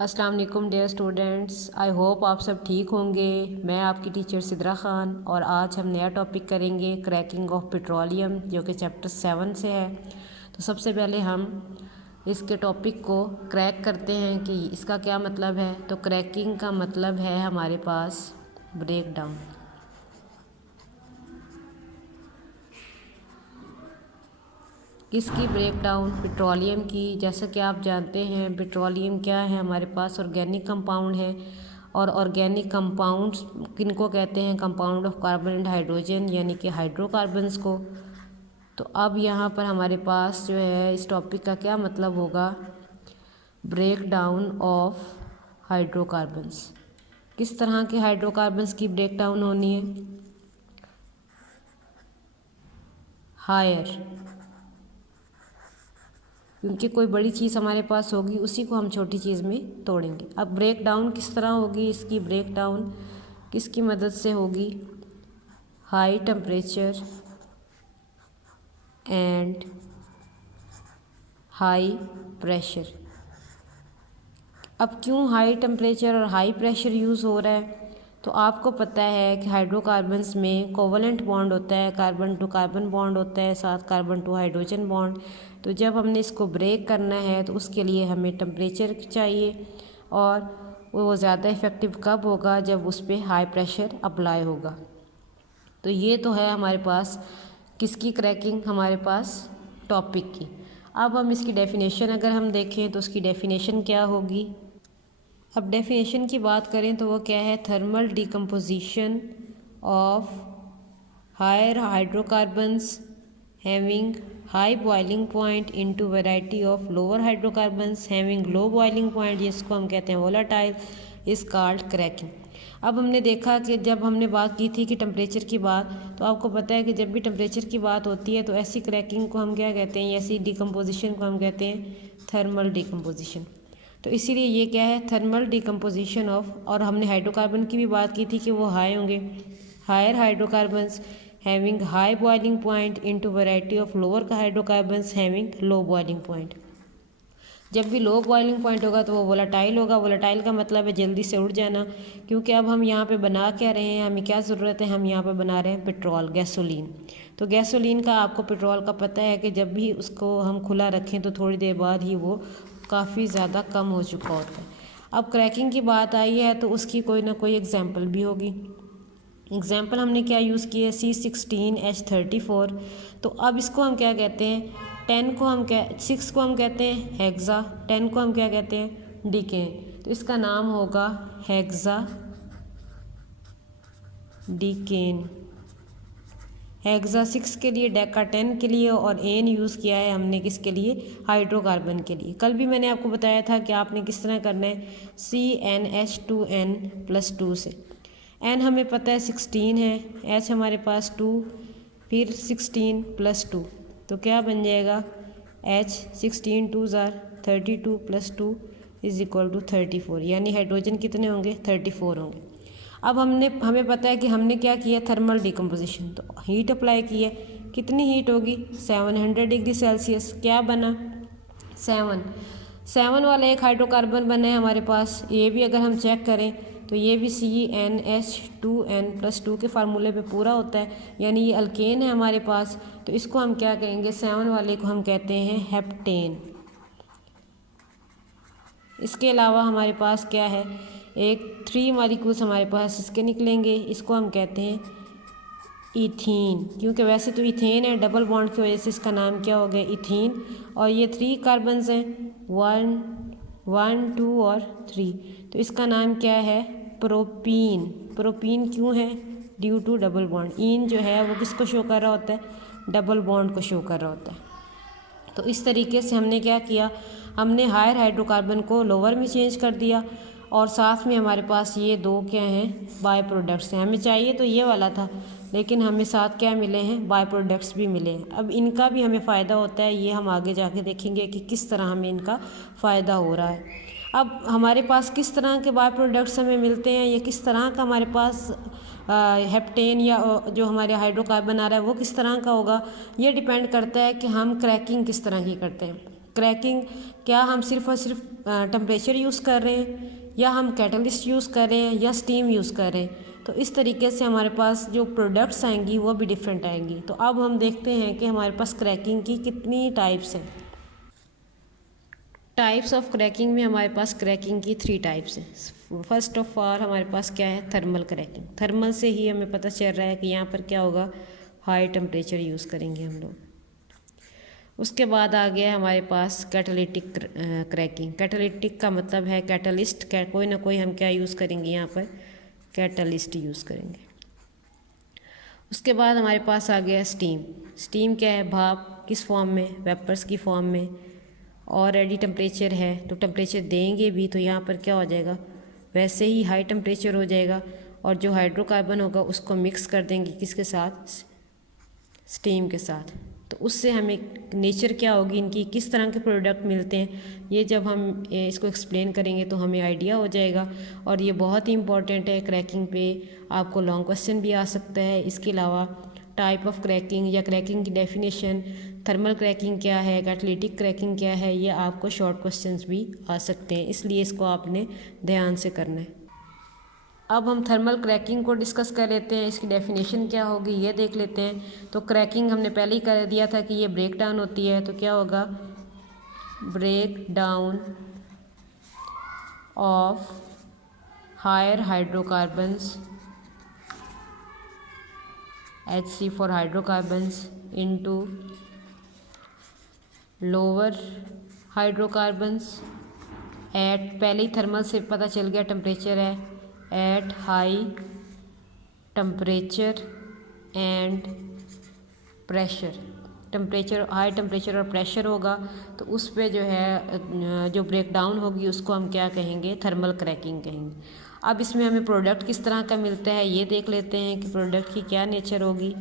अस्सलाम वालेकुम dear students, I hope आप सब ठीक होंगे। मैं आपकी टीचर सिद्रा ख़ान और आज हम नया टॉपिक करेंगे क्रैकिंग ऑफ पेट्रोलियम, जो कि चैप्टर 7 से है। तो सबसे पहले हम इसके टॉपिक को क्रैक करते हैं कि इसका क्या मतलब है। तो क्रैकिंग का मतलब है हमारे पास ब्रेक डाउन। किसकी ब्रेक डाउन? पेट्रोलियम की। जैसा कि आप जानते हैं पेट्रोलियम क्या है, हमारे पास ऑर्गेनिक कंपाउंड है। और ऑर्गेनिक कंपाउंड्स किनको कहते हैं? Compound of carbon and hydrogen, यानी कि हाइड्रोकार्बन्स को। तो अब यहाँ पर हमारे पास जो है इस टॉपिक का क्या मतलब होगा, ब्रेक डाउन ऑफ हाइड्रोकार्बन्स। किस तरह के हाइड्रोकार्बन्स की ब्रेक डाउन होनी है? हायर, क्योंकि कोई बड़ी चीज़ हमारे पास होगी उसी को हम छोटी चीज़ में तोड़ेंगे। अब ब्रेक डाउन किस तरह होगी? इसकी ब्रेक डाउन किसकी मदद से होगी? High temperature and high pressure. अब क्यों हाई टेम्परेचर और हाई प्रेशर यूज़ हो रहा है? तो आपको पता है कि हाइड्रोकार्बन्स में कोवलेंट बॉन्ड होता है, कार्बन टू कार्बन बॉन्ड होता है, साथ कार्बन टू हाइड्रोजन बॉन्ड। तो जब हमने इसको ब्रेक करना है तो उसके लिए हमें टेम्परेचर चाहिए, और वो ज़्यादा इफ़ेक्टिव कब होगा? जब उस पर हाई प्रेशर अप्लाई होगा। तो ये तो है हमारे पास किसकी क्रैकिंग, हमारे पास टॉपिक की। अब हम इसकी डेफिनेशन अगर हम देखें तो उसकी डेफिनेशन क्या होगी? अब डेफिनेशन की बात करें तो वो क्या है? Thermal decomposition of higher hydrocarbons having high boiling point into variety of lower hydrocarbons having low boiling point, जिसको हम कहते हैं वोलेटाइल, इज कॉल्ड क्रैकिंग। अब हमने देखा कि जब हमने बात की थी कि टेम्परेचर की बात, तो आपको पता है कि जब भी टेम्परेचर की बात होती है तो ऐसी क्रैकिंग को हम क्या कहते हैं, ऐसी डिकम्पोजिशन को हम कहते हैं थर्मल डिकम्पोजिशन। तो इसीलिए ये क्या है? Thermal decomposition of. और हमने हाइड्रोकार्बन की भी बात की थी कि वो हाई होंगे, higher hydrocarbons having high boiling point into variety of lower hydrocarbons having low boiling point. जब भी लो बॉइलिंग पॉइंट होगा तो वो वोलेटाइल होगा। वोलेटाइल का मतलब है जल्दी से उड़ जाना, क्योंकि अब हम यहाँ पे बना क्या रहे हैं, हमें क्या ज़रूरत है? हम यहाँ पे बना रहे हैं पेट्रोल, गैसोलीन। तो गैसोलीन का आपको पेट्रोल का पता है कि जब भी उसको हम खुला रखें तो थोड़ी देर बाद ही वो काफ़ी ज़्यादा कम हो चुका होता है। अब क्रैकिंग की बात आई है तो उसकी कोई ना कोई एग्जाम्पल भी होगी। एग्जाम्पल हमने क्या यूज़ की है? C16H34। तो अब इसको हम क्या कहते हैं? 10 को हम क्या, 6 को हम कहते हैं हेक्सा, 10 को हम क्या कहते हैं? डिकेन। तो इसका नाम होगा हेक्सा डिकेन। हेक्सा 6 के लिए, डेका 10 के लिए, और एन यूज़ किया है हमने किसके लिए? हाइड्रोकार्बन के लिए। कल भी मैंने आपको बताया था कि आपने किस तरह करना है, CnH2n+2 से। एन हमें पता है 16 है, एच हमारे पास 2, फिर 16+2, तो क्या बन जाएगा? H 16 2 32 + 2 = 34, यानी हाइड्रोजन कितने होंगे? 34 होंगे। अब हमें पता है कि हमने क्या किया? Thermal decomposition. तो हीट अप्लाई की है, कितनी हीट होगी? 700 डिग्री सेल्सियस। क्या बना? 7 वाला एक हाइड्रोकार्बन बना है हमारे पास। ये भी अगर हम चेक करें तो ये भी CnH2n+2 के फार्मूले पे पूरा होता है, यानी ये अल्केन है हमारे पास। तो इसको हम क्या कहेंगे? 7 वाले को हम कहते हैं हेप्टेन। इसके अलावा हमारे पास क्या है? एक 3 मॉलिक्यूल्स हमारे पास इसके निकलेंगे, इसको हम कहते हैं इथीन, क्योंकि वैसे तो इथेन है, डबल बॉन्ड की वजह से इसका नाम क्या हो गया? इथीन। और ये 3 कार्बन्स हैं, 1 2 और 3, तो इसका नाम क्या है? प्रोपीन। प्रोपीन क्यों है? Due to double bond. इन जो है वो किसको शो कर रहा होता है? डबल बॉन्ड को शो कर रहा होता है। तो इस तरीके से हमने क्या किया? हमने हायर हाइड्रोकार्बन को लोअर में चेंज कर दिया, और साथ में हमारे पास ये दो क्या हैं? बाय प्रोडक्ट्स हैं। हमें चाहिए तो ये वाला था, लेकिन हमें साथ क्या मिले हैं? बाय प्रोडक्ट्स भी मिले हैं। अब इनका भी हमें फ़ायदा होता है, ये हम आगे जाके देखेंगे कि किस तरह हमें इनका फ़ायदा हो रहा है। अब हमारे पास किस तरह के बाय प्रोडक्ट्स हमें मिलते हैं, या किस तरह का हमारे पास हेप्टेन या जो हमारे हाइड्रोकार्बन आ रहा है वो किस तरह का होगा, ये डिपेंड करता है कि हम क्रैकिंग किस तरह की करते हैं। क्रैकिंग क्या हम सिर्फ और सिर्फ टेम्परेचर यूज़ कर रहे हैं, या हम कैटलिस्ट यूज़ कर रहे हैं, या स्टीम यूज़ कर रहे हैं। तो इस तरीके से हमारे पास जो प्रोडक्ट्स आएंगी वो भी डिफरेंट आएंगी। तो अब हम देखते हैं कि हमारे पास क्रैकिंग की कितनी टाइप्स हैं। टाइप्स ऑफ क्रैकिंग में हमारे पास क्रैकिंग की 3 टाइप्स हैं। फर्स्ट ऑफ ऑल हमारे पास क्या है, थर्मल क्रैकिंग। थर्मल से ही हमें पता चल रहा है कि यहाँ पर क्या होगा, हाई टेम्परेचर यूज़ करेंगे हम लोग। उसके बाद आ गया हमारे पास कैटालिटिक क्रैकिंग। कैटालिटिक का मतलब है कैटलिस्ट, कोई ना कोई हम क्या यूज़ करेंगे, यहाँ पर कैटलिस्ट यूज़ करेंगे। उसके बाद हमारे पास आ गया स्टीम। स्टीम क्या है, भाप किस फॉर्म में, वेपर्स की फॉर्म में। ऑलरेडी टेम्परेचर है तो टेम्परेचर देंगे भी तो यहाँ पर क्या हो जाएगा, वैसे ही हाई टेम्परेचर हो जाएगा, और जो हाइड्रोकार्बन होगा उसको मिक्स कर देंगे किसके साथ, स्टीम के साथ। तो उससे हमें नेचर क्या होगी, इनकी किस तरह के प्रोडक्ट मिलते हैं, ये जब हम इसको एक्सप्लेन करेंगे तो हमें आइडिया हो जाएगा। और ये बहुत ही इंपॉर्टेंट है क्रैकिंग पे, आपको लॉन्ग क्वेश्चन भी आ सकता है। इसके अलावा टाइप ऑफ क्रैकिंग या क्रैकिंग की डेफिनेशन, थर्मल क्रैकिंग क्या है, कैटालिटिक क्रैकिंग क्या है, ये आपको शॉर्ट क्वेश्चंस भी आ सकते हैं, इसलिए इसको आपने ध्यान से करना है। अब हम थर्मल क्रैकिंग को डिस्कस कर लेते हैं, इसकी डेफिनेशन क्या होगी ये देख लेते हैं। तो क्रैकिंग हमने पहले ही कर दिया था कि ये ब्रेक डाउन होती है, तो क्या होगा, break down of higher hydrocarbons, HC for hydrocarbons, into lower hydrocarbons at, पहले ही थर्मल से पता चल गया टेम्परेचर है, at high temperature and pressure. Temperature, high temperature और प्रेशर होगा तो उस पे जो है जो ब्रेक डाउन होगी उसको हम क्या कहेंगे, थर्मल क्रैकिंग कहेंगे। अब इसमें हमें प्रोडक्ट किस तरह का मिलता है ये देख लेते हैं कि प्रोडक्ट की क्या नेचर होगी।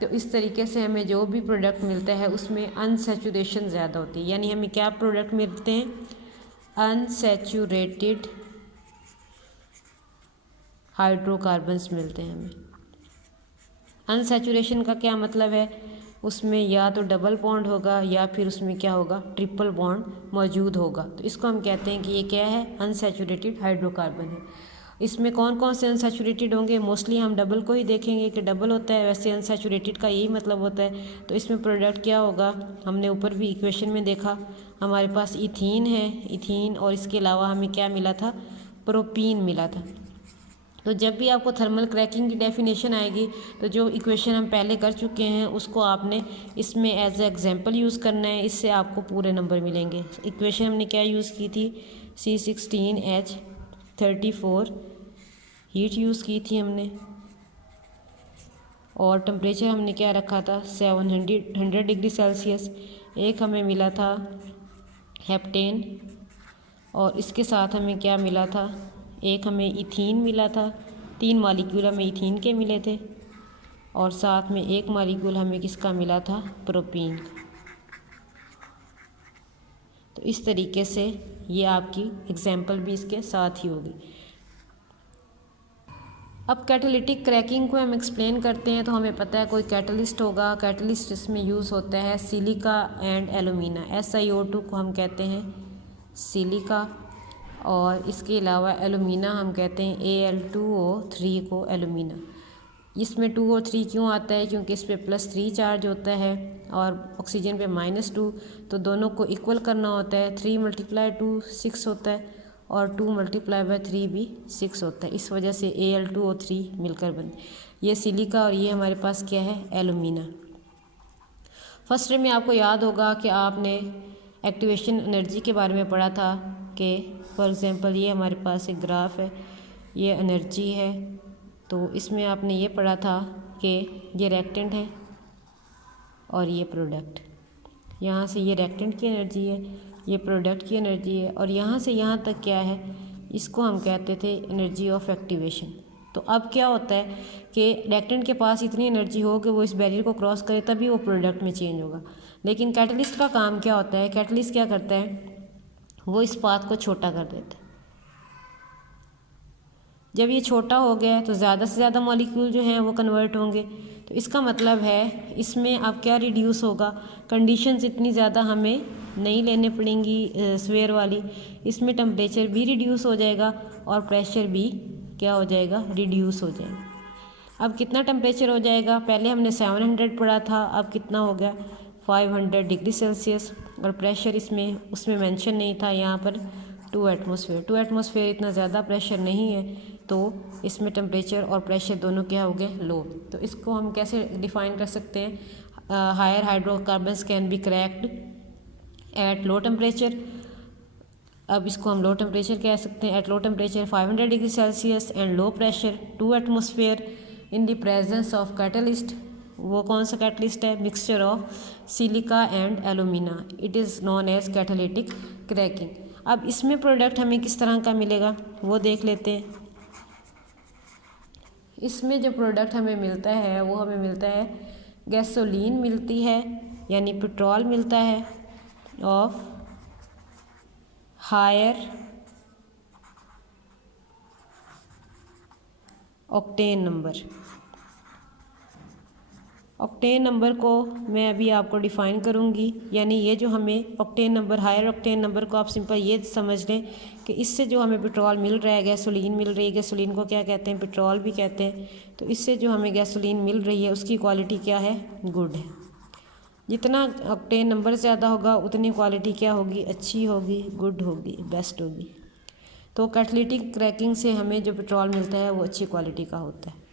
तो इस तरीके से हमें जो भी प्रोडक्ट मिलता है उसमें अनसैचुरेशन ज़्यादा होती है, यानी हमें क्या प्रोडक्ट मिलते हैं, अनसैचुरेटेड हाइड्रोकार्बन्स मिलते हैं हमें। अनसैचुरेशन का क्या मतलब है, उसमें या तो डबल बॉन्ड होगा या फिर उसमें क्या होगा, ट्रिपल बॉन्ड मौजूद होगा। तो इसको हम कहते हैं कि ये क्या है, अनसैचुरेटेड हाइड्रोकार्बन है। इसमें कौन कौन से अनसैचुरेटेड होंगे, मोस्टली हम डबल को ही देखेंगे कि डबल होता है, वैसे अनसैचुरेटेड का यही मतलब होता है। तो इसमें प्रोडक्ट क्या होगा, हमने ऊपर भी इक्वेशन में देखा, हमारे पास इथीन है, इथीन, और इसके अलावा हमें क्या मिला था, प्रोपीन मिला था। तो जब भी आपको थर्मल क्रैकिंग की डेफिनेशन आएगी तो जो इक्वेशन हम पहले कर चुके हैं उसको आपने इसमें एज ए एग्जांपल यूज़ करना है, इससे आपको पूरे नंबर मिलेंगे। इक्वेशन हमने क्या यूज़ की थी, C16H34 हीट यूज़ की थी हमने, और टेम्परेचर हमने क्या रखा था, 700 डिग्री सेल्सियस। एक हमें मिला था हेप्टेन, और इसके साथ हमें क्या मिला था, एक हमें इथीन मिला था, 3 मॉलिक्यूल हमें इथीन के मिले थे, और साथ में एक मॉलिक्यूल हमें किसका मिला था, प्रोपीन। तो इस तरीके से ये आपकी एग्जाम्पल भी इसके साथ ही होगी। अब कैटालिटिक क्रैकिंग को हम एक्सप्लेन करते हैं। तो हमें पता है कोई कैटलिस्ट होगा, कैटलिस्ट इसमें यूज़ होता है सिलिका एंड एलुमिना, SiO2 को हम कहते हैं सिलिका, और इसके अलावा एलुमिना हम कहते हैं Al2O3 को एलुमिना। इसमें 2 और 3 क्यों आता है, क्योंकि इस पे +3 चार्ज होता है और ऑक्सीजन पे -2, तो दोनों को इक्वल करना होता है। 3 × 2 6 होता है, और 2 × 3 भी 6 होता है, इस वजह से Al2O3 मिलकर बनते। ये सिलिका और ये हमारे पास क्या है, एलुमिना। फर्स्ट में आपको याद होगा कि आपने एक्टिवेशन एनर्जी के बारे में पढ़ा था कि फॉर एग्ज़ाम्पल ये हमारे पास एक ग्राफ है, ये एनर्जी है, तो इसमें आपने ये पढ़ा था कि ये रिएक्टेंट है और ये प्रोडक्ट, यहाँ से ये रिएक्टेंट की एनर्जी है, ये प्रोडक्ट की एनर्जी है, और यहाँ से यहाँ तक क्या है, इसको हम कहते थे एनर्जी ऑफ एक्टिवेशन। तो अब क्या होता है कि रिएक्टेंट के पास इतनी एनर्जी हो कि वो इस बैरियर को क्रॉस करे तभी वो प्रोडक्ट में चेंज होगा। लेकिन कैटलिस्ट का काम क्या होता है, कैटलिस्ट क्या करता है, वो इस पाथ को छोटा कर देता है। जब ये छोटा हो गया तो ज़्यादा से ज़्यादा मॉलिक्यूल जो हैं वो कन्वर्ट होंगे। तो इसका मतलब है इसमें अब क्या रिड्यूस होगा, कंडीशंस इतनी ज़्यादा हमें नहीं लेने पड़ेंगी स्वेयर वाली, इसमें टेम्परेचर भी रिड्यूस हो जाएगा और प्रेशर भी क्या हो जाएगा, रिड्यूस हो जाएगा। अब कितना टेम्परेचर हो जाएगा, पहले हमने 700 पढ़ा था, अब कितना हो गया 500 डिग्री सेल्सियस। और प्रेशर उसमें मेंशन नहीं था, यहाँ पर 2 एटमॉस्फेयर इतना ज़्यादा प्रेशर नहीं है, तो इसमें टेम्परेचर और प्रेशर दोनों क्या हो गए, लो। तो इसको हम कैसे डिफ़ाइन कर सकते हैं, higher hydrocarbons can be cracked at low temperature. अब इसको हम लो टेम्परेचर कह सकते हैं, at low temperature 500 degree Celsius and low pressure 2 atmosphere in the presence of catalyst. वो कौन सा कैटलिस्ट है, mixture of silica and alumina, it is known as catalytic cracking. अब इसमें प्रोडक्ट हमें किस तरह का मिलेगा वो देख लेते हैं। इसमें जो प्रोडक्ट हमें मिलता है वो हमें मिलता है गैसोलीन मिलती है, यानी पेट्रोल मिलता है of higher octane number. Octane number को मैं अभी आपको डिफ़ाइन करूँगी, यानी ये जो हमें octane number, higher octane number को आप सिंपल ये समझ लें कि इससे जो हमें पेट्रोल मिल रहा है, गैसोलीन मिल रही है, गैसोलीन को क्या कहते हैं, पेट्रोल भी कहते हैं। तो इससे जो हमें गैसोलीन मिल रही है उसकी क्वालिटी क्या है, गुड है। जितना ऑक्टेन नंबर ज़्यादा होगा उतनी क्वालिटी क्या होगी, अच्छी होगी, गुड होगी, बेस्ट होगी। तो कैटालिटिक क्रैकिंग से हमें जो पेट्रोल मिलता है वो अच्छी क्वालिटी का होता है।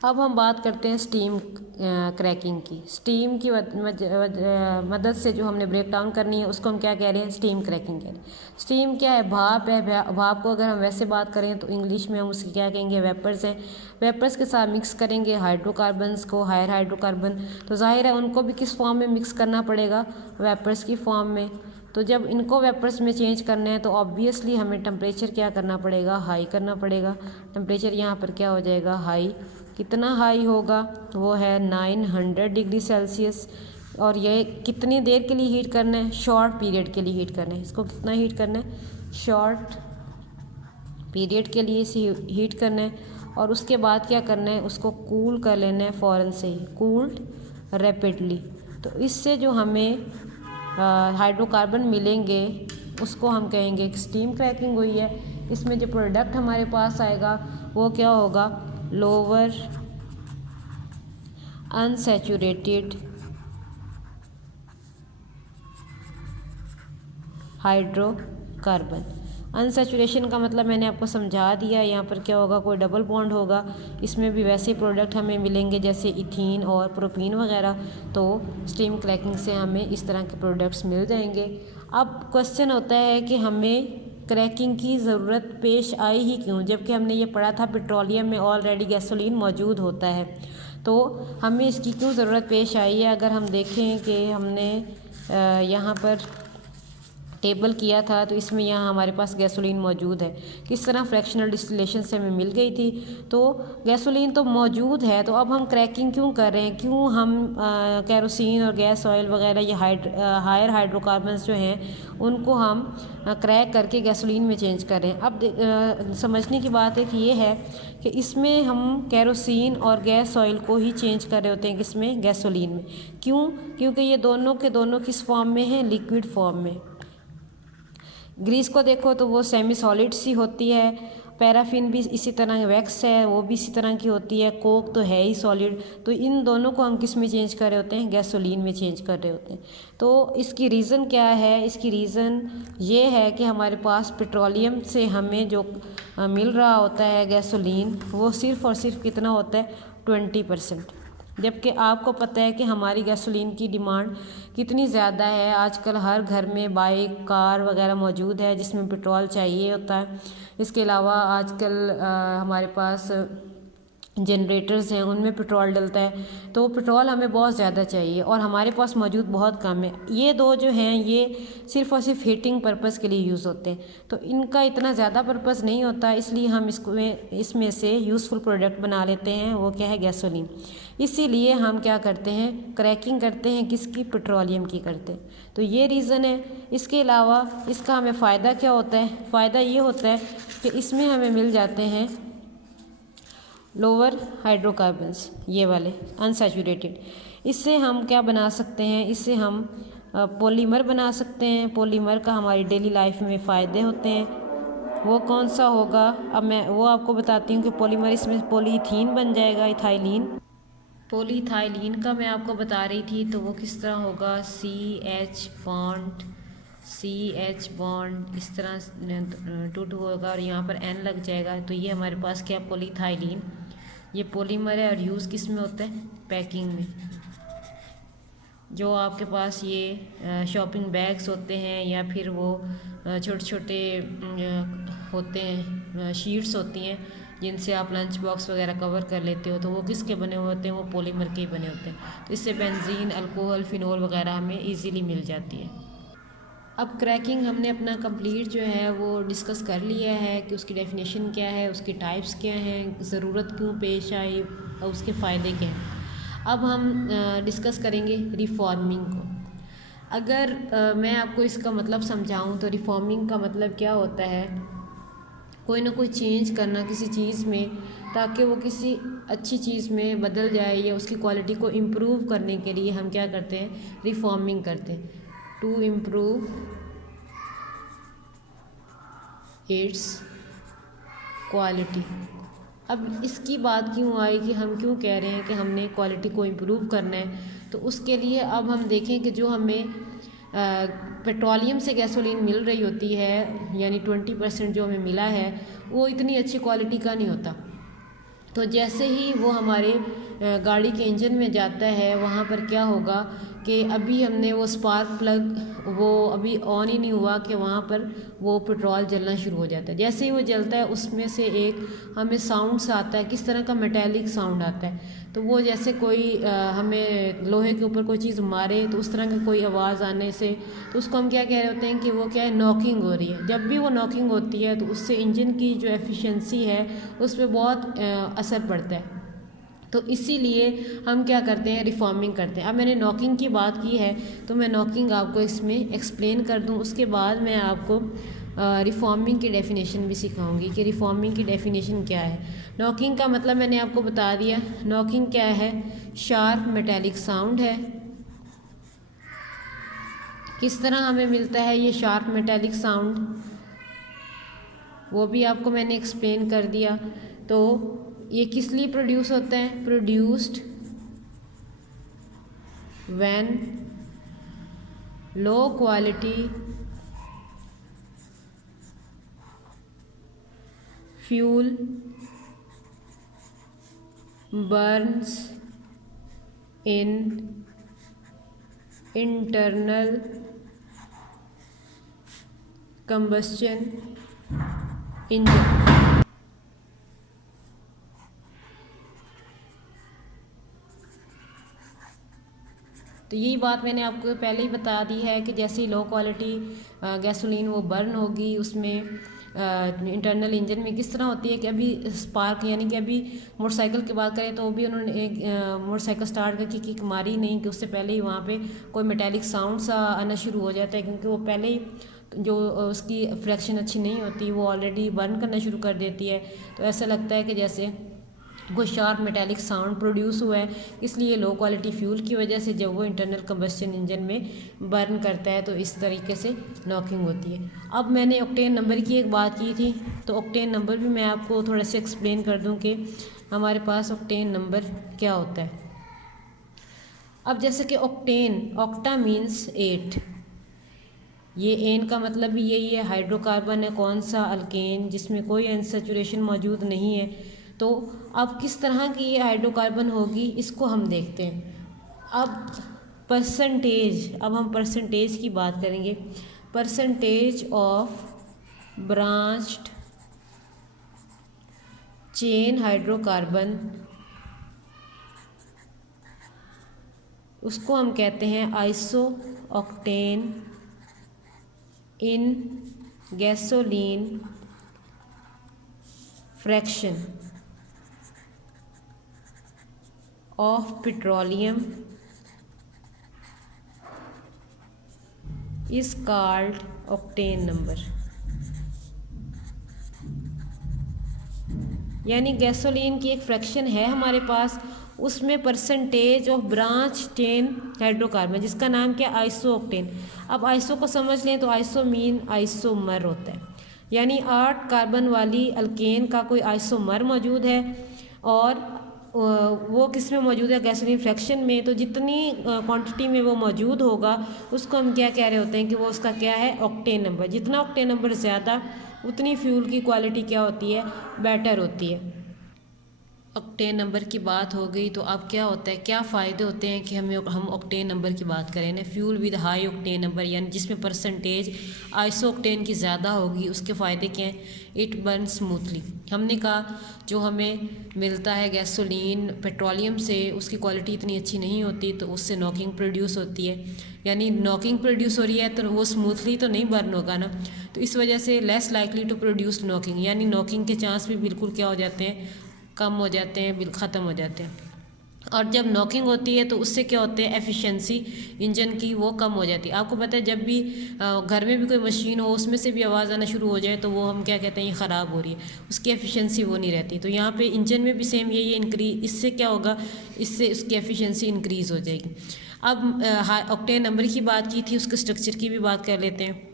अब हम बात करते हैं स्टीम क्रैकिंग की। स्टीम की मदद से जो हमने ब्रेक डाउन करनी है उसको हम क्या कह रहे हैं, स्टीम क्रैकिंग कह रहे हैं। स्टीम क्या है, भाप है। भाप को अगर हम वैसे बात करें तो इंग्लिश में हम उसकी क्या कहेंगे, वेपर्स हैं। वेपर्स के साथ मिक्स करेंगे हाइड्रोकार्बन्स को, हायर हाइड्रोकार्बन, तो जाहिर है उनको भी किस फॉर्म में मिक्स करना पड़ेगा, वेपर्स की फॉर्म में। तो जब इनको वेपर्स में चेंज करना है तो ऑब्वियसली हमें टेम्परेचर क्या करना पड़ेगा, हाई करना पड़ेगा। टेम्परेचर यहाँ पर क्या हो जाएगा, हाई। कितना हाई होगा, वो है 900 डिग्री सेल्सियस। और ये कितनी देर के लिए हीट करना है, शॉर्ट पीरियड के लिए हीट करना है। इसको कितना हीट करना है, शॉर्ट पीरियड के लिए इसे हीट करना है। और उसके बाद क्या करना है, उसको कूल कर लेना है फ़ौरन से ही, कूल्ड रैपिडली। तो इससे जो हमें हाइड्रोकार्बन मिलेंगे उसको हम कहेंगे कि स्टीम क्रैकिंग हुई है। इसमें जो प्रोडक्ट हमारे पास आएगा वो क्या होगा, लोअर अनसैचुरेटेड हाइड्रोकार्बन। अनसैचुरेशन का मतलब मैंने आपको समझा दिया। यहाँ पर क्या होगा, कोई डबल बॉन्ड होगा। इसमें भी वैसे प्रोडक्ट हमें मिलेंगे जैसे इथीन और प्रोपीन वगैरह। तो स्टीम क्रैकिंग से हमें इस तरह के प्रोडक्ट्स मिल जाएंगे। अब क्वेश्चन होता है कि हमें क्रैकिंग की ज़रूरत पेश आई ही क्यों, जबकि हमने ये पढ़ा था पेट्रोलियम में ऑलरेडी गैसोलीन मौजूद होता है। तो हमें इसकी क्यों ज़रूरत पेश आई है, अगर हम देखें कि हमने यहाँ पर टेबल किया था तो इसमें यहाँ हमारे पास गैसोलीन मौजूद है। किस तरह फ्रैक्शनल डिस्टिलेशन से हमें मिल गई थी। तो गैसोलीन तो मौजूद है, तो अब हम क्रैकिंग क्यों कर रहे हैं, क्यों हम केरोसिन और गैस ऑयल वगैरह ये हायर हाइड्रोकार्बन्स जो हैं उनको हम क्रैक करके गैसोलीन में चेंज कर रहे हैं। अब समझने की बात एक ये है कि इसमें हम केरोसिन और गैस ऑयल को ही चेंज कर रहे होते हैं, किसमें, गैसोलीन में। क्यों, क्योंकि ये दोनों के दोनों किस फॉर्म में हैं, लिक्विड फॉर्म में। ग्रीस को देखो तो वो सेमी सॉलिड सी होती है, पैराफिन भी इसी तरह, वैक्स है वो भी इसी तरह की होती है, कोक तो है ही सॉलिड। तो इन दोनों को हम किस में चेंज कर रहे होते हैं, गैसोलीन में चेंज कर रहे होते हैं। तो इसकी रीज़न क्या है, इसकी रीज़न ये है कि हमारे पास पेट्रोलियम से हमें जो मिल रहा होता है गैसोलीन, वो सिर्फ़ और सिर्फ कितना होता है, 20%। जबकि आपको पता है कि हमारी गैसोलीन की डिमांड कितनी ज़्यादा है। आजकल हर घर में बाइक, कार वगैरह मौजूद है जिसमें पेट्रोल चाहिए होता है। इसके अलावा आजकल हमारे पास जनरेटर्स हैं, उनमें पेट्रोल डलता है। तो पेट्रोल हमें बहुत ज़्यादा चाहिए और हमारे पास मौजूद बहुत कम है। ये दो जो हैं ये सिर्फ़ और सिर्फ हीटिंग पर्पज़ के लिए यूज़ होते हैं, तो इनका इतना ज़्यादा पर्पज़ नहीं होता, इसलिए हम इसमें से यूज़फुल प्रोडक्ट बना लेते हैं, वो क्या है, गैसोलीन। इसीलिए हम क्या करते हैं, क्रैकिंग करते हैं, किसकी, पेट्रोलियम की करते हैं। तो ये रीज़न है। इसके अलावा इसका हमें फ़ायदा क्या होता है, फ़ायदा ये होता है कि इसमें हमें मिल जाते हैं लोअर हाइड्रोकार्बन्स, ये वाले अनसैचुरेटेड। इससे हम क्या बना सकते हैं, इससे हम पॉलीमर बना सकते हैं। पॉलीमर का हमारी डेली लाइफ में फ़ायदे होते हैं। वो कौन सा होगा, अब मैं वो आपको बताती हूँ कि पॉलीमर इसमें पॉलीथीन बन जाएगा, इथाइलिन। पॉलीथाइलिन का मैं आपको बता रही थी, तो वो किस तरह होगा, CH बॉन्ड इस तरह टू होगा और यहाँ पर N लग जाएगा। तो ये हमारे पास क्या, पॉलीथाइलिन। ये पॉलीमर है और यूज़ किस में होता है, पैकिंग में। जो आपके पास ये शॉपिंग बैग्स होते हैं या फिर वो छोटे छोटे होते हैं, शीट्स होती हैं जिनसे आप लंच बॉक्स वगैरह कवर कर लेते हो, तो वो किसके बने हुए होते हैं, वो पॉलीमर के ही बने होते हैं। तो इससे बेंजीन, अल्कोहल, फिनोल वगैरह हमें इजीली मिल जाती है। अब क्रैकिंग हमने अपना कंप्लीट जो है वो डिस्कस कर लिया है कि उसकी डेफिनेशन क्या है, उसके टाइप्स क्या हैं, ज़रूरत क्यों पेश आई और उसके फ़ायदे क्या हैं। अब हम डिस्कस करेंगे रिफॉर्मिंग को। अगर मैं आपको इसका मतलब समझाऊं तो रिफॉर्मिंग का मतलब क्या होता है, कोई ना कोई चेंज करना किसी चीज़ में ताकि वो किसी अच्छी चीज़ में बदल जाए या उसकी क्वालिटी को इम्प्रूव करने के लिए हम क्या करते हैं, रिफॉर्मिंग करते हैं, टू इम्प्रूव इट्स क्वालिटी। अब इसकी बात क्यों आई कि हम क्यों कह रहे हैं कि हमने क्वालिटी को इम्प्रूव करना है, तो उसके लिए अब हम देखें कि जो हमें पेट्रोलियम से गैसोलीन मिल रही होती है, यानी 20% जो हमें मिला है, वो इतनी अच्छी क्वालिटी का नहीं होता। तो जैसे ही वो हमारे गाड़ी के इंजन में जाता है, वहाँ पर क्या होगा कि अभी हमने वो स्पार्क प्लग वो अभी ऑन ही नहीं हुआ कि वहाँ पर वो पेट्रोल जलना शुरू हो जाता है। जैसे ही वो जलता है उसमें से एक हमें साउंड्स आता है, किस तरह का मेटेलिक साउंड आता है। तो वो जैसे कोई हमें लोहे के ऊपर कोई चीज़ मारे तो उस तरह की कोई आवाज़ आने से, तो उसको हम क्या कह रहे होते हैं कि वो क्या है, नॉकिंग हो रही है। जब भी वो नॉकिंग होती है तो उससे इंजन की जो एफिशिएंसी है उस पर बहुत असर पड़ता है। तो इसीलिए हम क्या करते हैं, रिफॉर्मिंग करते हैं। अब मैंने नॉकिंग की बात की है तो मैं नॉकिंग आपको इसमें एक्सप्लेन कर दूं, उसके बाद मैं आपको रिफॉर्मिंग की डेफिनेशन भी सिखाऊंगी कि रिफॉर्मिंग की डेफिनेशन क्या है। नॉकिंग का मतलब मैंने आपको बता दिया। नॉकिंग क्या है, शार्प मेटेलिक साउंड है। किस तरह हमें मिलता है ये शार्प मेटेलिक साउंड, वो भी आपको मैंने एक्सप्लेन कर दिया। तो ये किस लिए प्रोड्यूस होता है, produced when low quality fuel Burns in internal combustion engine. तो यही बात मैंने आपको पहले ही बता दी है कि जैसे ही लो क्वालिटी गैसोलीन वो बर्न होगी उसमें इंटरनल इंजन में किस तरह होती है कि अभी स्पार्क, यानी कि अभी मोटरसाइकिल की बात करें तो अभी उन्होंने एक मोटरसाइकिल स्टार्ट करके किक मारी नहीं कि उससे पहले ही वहाँ पे कोई मेटालिक साउंड सा आना शुरू हो जाता है, क्योंकि वो पहले ही जो उसकी फ्रैक्शन अच्छी नहीं होती वो ऑलरेडी बर्न करना शुरू कर देती है। तो ऐसा लगता है कि जैसे कोई शार्प मेटालिक साउंड प्रोड्यूस हुआ है, इसलिए लो क्वालिटी फ्यूल की वजह से जब वो इंटरनल कंबस्शन इंजन में बर्न करता है तो इस तरीके से नॉकिंग होती है। अब मैंने ऑक्टेन नंबर की एक बात की थी, तो ऑक्टेन नंबर भी मैं आपको थोड़ा सा एक्सप्लेन कर दूं कि हमारे पास ऑक्टेन नंबर क्या होता है। अब जैसे कि ऑक्टेन, ऑक्टा मीन्स 8, ये एन का मतलब भी यही है, हाइड्रोकार्बन है कौन सा, अल्केन, जिसमें कोई अनसैचुरेशन मौजूद नहीं है। तो अब किस तरह की ये हाइड्रोकार्बन होगी इसको हम देखते हैं। अब परसेंटेज, अब हम परसेंटेज की बात करेंगे। Percentage of branched chain hydrocarbon, उसको हम कहते हैं iso octane in gasoline fraction of petroleum is called octane number। यानी गैसोलीन की एक फ्रैक्शन है हमारे पास, उसमें percentage of branch chain hydrocarbon जिसका नाम क्या, आइसो ऑक्टेन। अब आइसो को समझ लें तो आइसो मीन आइसोमर होता है, यानी 8 कार्बन वाली अल्केन का कोई आइसोमर मौजूद है और वो किस में मौजूद है, गैसोलीन फ्रैक्शन में। तो जितनी क्वांटिटी में वो मौजूद होगा उसको हम क्या कह रहे होते हैं कि वो उसका क्या है, ऑक्टेन नंबर। जितना ऑक्टेन नंबर ज़्यादा उतनी फ्यूल की क्वालिटी क्या होती है, बेटर होती है। ऑक्टेन नंबर की बात हो गई तो अब क्या होता है, क्या फ़ायदे होते हैं कि हम ऑक्टेन नंबर की बात करें ना। Fuel with high octane number यानी जिसमें परसेंटेज आइसो ऑक्टेन की ज़्यादा होगी, उसके फ़ायदे क्या हैं, इट बर्न स्मूथली। हमने कहा जो हमें मिलता है गैसोलीन पेट्रोलियम से, उसकी क्वालिटी इतनी अच्छी नहीं होती, तो उससे नॉकिंग प्रोड्यूस होती है, यानी नॉकिंग प्रोड्यूस हो रही है तो वो स्मूथली तो नहीं बर्न होगा ना, तो इस वजह से less likely to produce knocking, यानी नॉकिंग के चांस भी बिल्कुल क्या हो जाते हैं, कम हो जाते हैं, ख़त्म हो जाते हैं। और जब नॉकिंग होती है तो उससे क्या होते हैं, एफिशिएंसी इंजन की वो कम हो जाती है। आपको पता है जब भी घर में भी कोई मशीन हो उसमें से भी आवाज़ आना शुरू हो जाए तो वो हम क्या कहते हैं, ये ख़राब हो रही है, उसकी एफिशिएंसी वो नहीं रहती। तो यहाँ पे इंजन में भी सेम यही इंक्रीज, इससे क्या होगा, इससे उसकी एफिशिएंसी इंक्रीज़ हो जाएगी। अब ऑक्टेन नंबर की बात की थी, उसके स्ट्रक्चर की भी बात कर लेते हैं।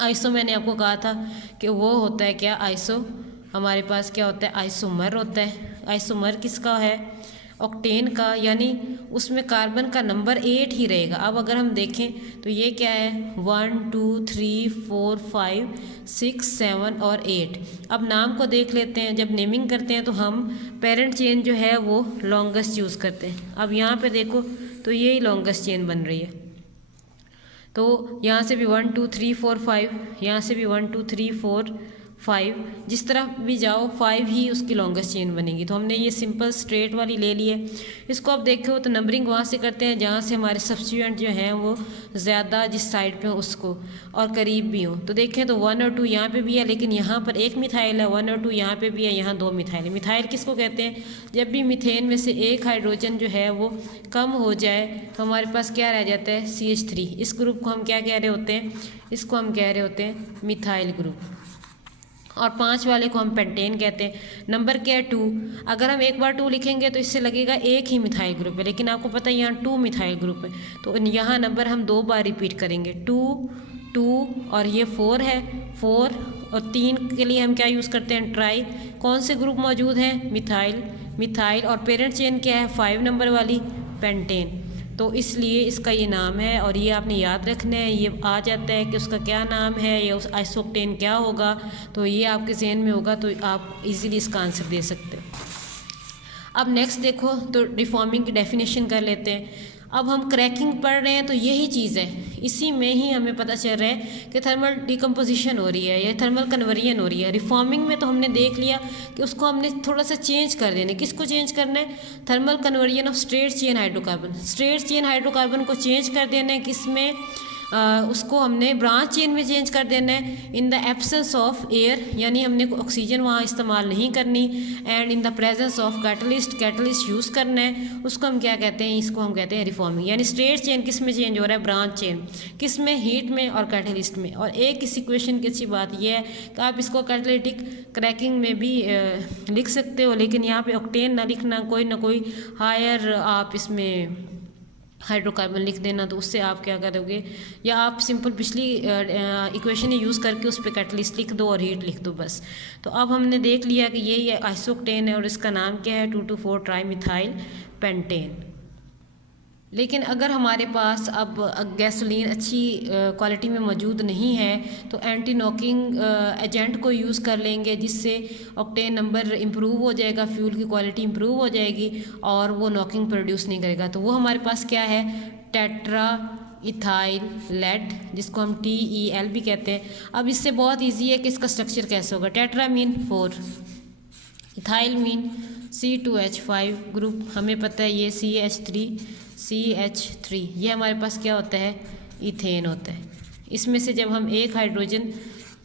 आइसो मैंने आपको कहा था कि वो होता है क्या, आइसो हमारे पास क्या होता है, आइसोमर होता है। आइसोमर किसका है, ऑक्टेन का, यानी उसमें कार्बन का नंबर 8 ही रहेगा। अब अगर हम देखें तो ये क्या है, 1 2 3 4 5 6 7 और 8। अब नाम को देख लेते हैं, जब नेमिंग करते हैं तो हम पेरेंट चेन जो है वो लॉन्गेस्ट यूज़ करते हैं। अब यहाँ पे देखो तो ये ही लॉन्गेस्ट चेन बन रही है, तो यहाँ से भी 1 2 3 4 5, यहाँ से भी 1 2 3 4 5, जिस तरह भी जाओ 5 ही उसकी लॉन्गेस्ट चेन बनेगी। तो हमने ये सिंपल स्ट्रेट वाली ले ली है। इसको आप देखो तो नंबरिंग वहाँ से करते हैं जहाँ से हमारे सब्स्टिट्यूएंट जो हैं वो ज़्यादा जिस साइड पे हो उसको और करीब भी हो। तो देखें तो 1 और 2 यहाँ पे भी है, लेकिन यहाँ पर एक मिथाइल है, 1 और 2 यहाँ पे भी है, यहाँ 2 मिथाइल है। मिथाइल किसको कहते हैं, जब भी मीथेन में से एक हाइड्रोजन जो है वो कम हो जाए तो हमारे पास क्या रह जाता है, CH3। इस ग्रुप को हम क्या कह रहे होते हैं, इसको हम कह रहे होते हैं मिथाइल ग्रुप। और 5 वाले को हम पेंटेन कहते हैं। नंबर क्या है, 2। अगर हम एक बार 2 लिखेंगे तो इससे लगेगा एक ही मिथाइल ग्रुप है, लेकिन आपको पता है यहाँ 2 मिथाइल ग्रुप है, तो यहाँ नंबर हम 2 बार रिपीट करेंगे, 2 2 और ये 4 है, 4 और 3 के लिए हम क्या यूज़ करते हैं, ट्राई। कौन से ग्रुप मौजूद हैं, मिथाइल, मिथाइल। और पेरेंट चेन क्या है, 5 नंबर वाली, पेंटेन। तो इसलिए इसका ये नाम है और ये आपने याद रखना है, ये आ जाता है कि उसका क्या नाम है या उस आइसोक्टेन क्या होगा, तो ये आपके जहन में होगा तो आप इजीली इसका आंसर दे सकते हो। अब नेक्स्ट देखो तो रिफॉर्मिंग की डेफिनेशन कर लेते हैं। अब हम क्रैकिंग पढ़ रहे हैं तो यही चीज़ है, इसी में ही हमें पता चल रहा है कि थर्मल डिकम्पोजिशन हो रही है या थर्मल कन्वर्जन हो रही है। रिफॉर्मिंग में तो हमने देख लिया कि उसको हमने थोड़ा सा चेंज कर देना है। किसको चेंज करना है, thermal conversion of straight chain hydrocarbon. Straight chain hydrocarbon को चेंज कर देना है, किसमें, उसको हमने ब्रांच चेन में चेंज कर देना है in the absence of air, यानी हमने ऑक्सीजन वहाँ इस्तेमाल नहीं करनी, and in the presence of catalyst, catalyst use करना है। उसको हम क्या कहते हैं, इसको हम कहते हैं रिफॉर्मिंग। यानी स्ट्रेट चेन किस में चेंज हो रहा है, ब्रांच चेन, किस में, हीट में और कैटलिस्ट में। और एक इस इक्वेशन की अच्छी बात यह है कि आप इसको कैटालिटिक क्रैकिंग में भी लिख सकते हो, लेकिन यहाँ पे ऑक्टेन ना लिखना, कोई ना कोई हायर आप इसमें हाइड्रोकार्बन लिख देना, तो उससे आप क्या करोगे, या आप सिंपल पिछली इक्वेशन यूज़ करके उस पर कैटलिस्ट लिख दो और हीट लिख दो बस। तो अब हमने देख लिया कि ये आइसोक्टेन है और इसका नाम क्या है, 2,2,4 ट्राईमिथाइल पेंटेन। लेकिन अगर हमारे पास अब गैसोलीन अच्छी क्वालिटी में मौजूद नहीं है तो एंटी नॉकिंग एजेंट को यूज़ कर लेंगे, जिससे ऑक्टेन नंबर इम्प्रूव हो जाएगा, फ्यूल की क्वालिटी इम्प्रूव हो जाएगी और वो नॉकिंग प्रोड्यूस नहीं करेगा। तो वो हमारे पास क्या है, टेट्रा इथाइल लेड, जिसको हम TEL भी कहते हैं। अब इससे बहुत ईजी है कि इसका स्ट्रक्चर कैसे होगा। Tetra mean 4, ethyl mean C2H5 group, हमें पता है ये CH3, ये हमारे पास क्या होता है, इथेन होता है। इसमें से जब हम एक हाइड्रोजन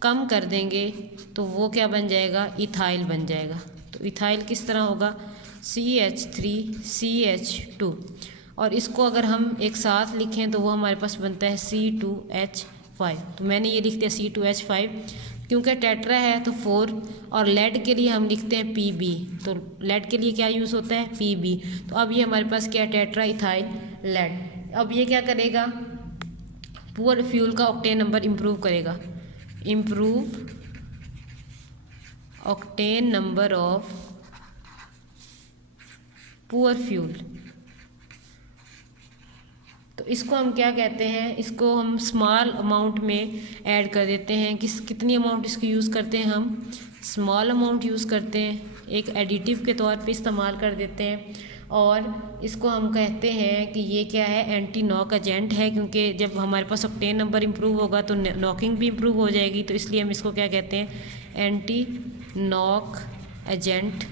कम कर देंगे तो वो क्या बन जाएगा, इथाइल बन जाएगा। तो इथाइल किस तरह होगा, CH3CH2, और इसको अगर हम एक साथ लिखें तो वो हमारे पास बनता है C2H5। तो मैंने ये लिख दिया C2H5, क्योंकि टेट्रा है तो 4, और लेड के लिए हम लिखते हैं Pb, तो लेड के लिए क्या यूज़ होता है Pb। तो अब ये हमारे पास क्या है, टेट्रा इथाइल लेड। अब ये क्या करेगा, पुअर फ्यूल का ऑक्टेन नंबर इम्प्रूव करेगा, improve octane number of poor fuel. तो इसको हम क्या कहते हैं, इसको हम स्मॉल अमाउंट में ऐड कर देते हैं। कितनी अमाउंट इसको यूज़ करते हैं, हम स्मॉल अमाउंट यूज़ करते हैं, एक एडिटिव के तौर पे इस्तेमाल कर देते हैं। और इसको हम कहते हैं कि ये क्या है, एंटी नॉक एजेंट है, क्योंकि जब हमारे पास ऑक्टेन नंबर इम्प्रूव होगा तो नॉकिंग भी इम्प्रूव हो जाएगी, तो इसलिए हम इसको क्या कहते हैं, एंटी नॉक एजेंट।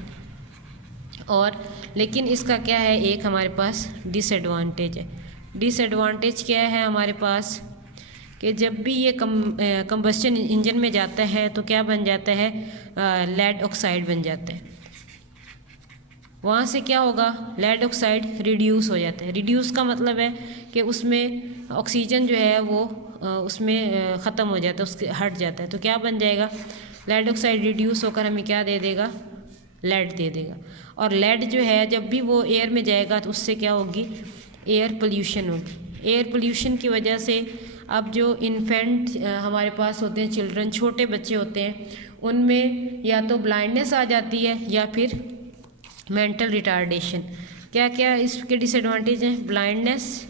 और लेकिन इसका क्या है, एक हमारे पास डिसएडवांटेज है। डिसएडवांटेज क्या है हमारे पास, कि जब भी ये कंबस्शन इंजन में जाता है तो क्या बन जाता है, लेड ऑक्साइड बन जाता है। वहाँ से क्या होगा, लेड ऑक्साइड रिड्यूस हो जाता है। रिड्यूस का मतलब है कि उसमें ऑक्सीजन जो है वो उसमें ख़त्म हो जाता है, उसके हट जाता है। तो क्या बन जाएगा, लेड ऑक्साइड रिड्यूस होकर हमें क्या दे देगा, लेड दे देगा। और लेड जो है जब भी वो एयर में जाएगा तो उससे क्या होगी, एयर पोल्यूशन होगी। एयर पोल्यूशन की वजह से अब जो इन्फेंट हमारे पास होते हैं, चिल्ड्रन, छोटे बच्चे होते हैं, उनमें या तो ब्लाइंडनेस आ जाती है या फिर मेंटल रिटार्डेशन। क्या क्या इसके डिसएडवांटेज हैं, ब्लाइंडनेस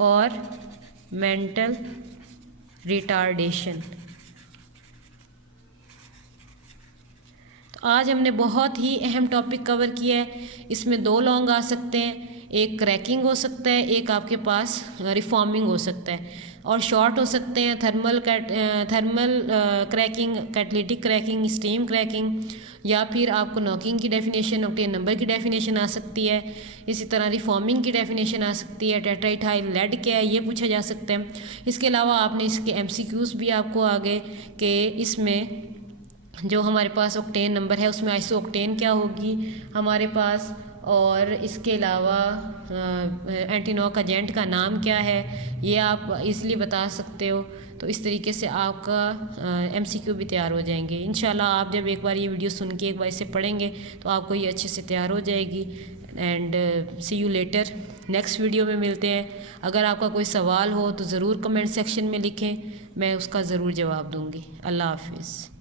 और मेंटल रिटार्डेशन। तो आज हमने बहुत ही अहम टॉपिक कवर किया है। इसमें 2 लॉन्ग आ सकते हैं, एक क्रैकिंग हो सकता है, एक आपके पास रिफॉर्मिंग हो सकता है। और शॉर्ट हो सकते हैं thermal cracking, catalytic cracking, steam cracking, या फिर आपको नॉकिंग की डेफिनेशन, ऑक्टेन नंबर की डेफिनेशन आ सकती है। इसी तरह रिफॉर्मिंग की डेफिनेशन आ सकती है, टेट्रा इथाइल लेड क्या है ये पूछा जा सकता है। इसके अलावा आपने इसके MCQs भी आपको आ गए कि इसमें जो हमारे पास ऑक्टेन नंबर है उसमें आइसो ऑक्टेन क्या होगी हमारे पास, और इसके अलावा एंटी नॉक एजेंट का नाम क्या है ये आप इजीली बता सकते हो। तो इस तरीके से आपका MCQ भी तैयार हो जाएंगे। इंशाल्लाह आप जब एक बार ये वीडियो सुन के एक बार इसे पढ़ेंगे तो आपको ये अच्छे से तैयार हो जाएगी। And see you later, next video में मिलते हैं। अगर आपका कोई सवाल हो तो ज़रूर कमेंट सेक्शन में लिखें, मैं उसका ज़रूर जवाब दूँगी। अल्लाह हाफिज़।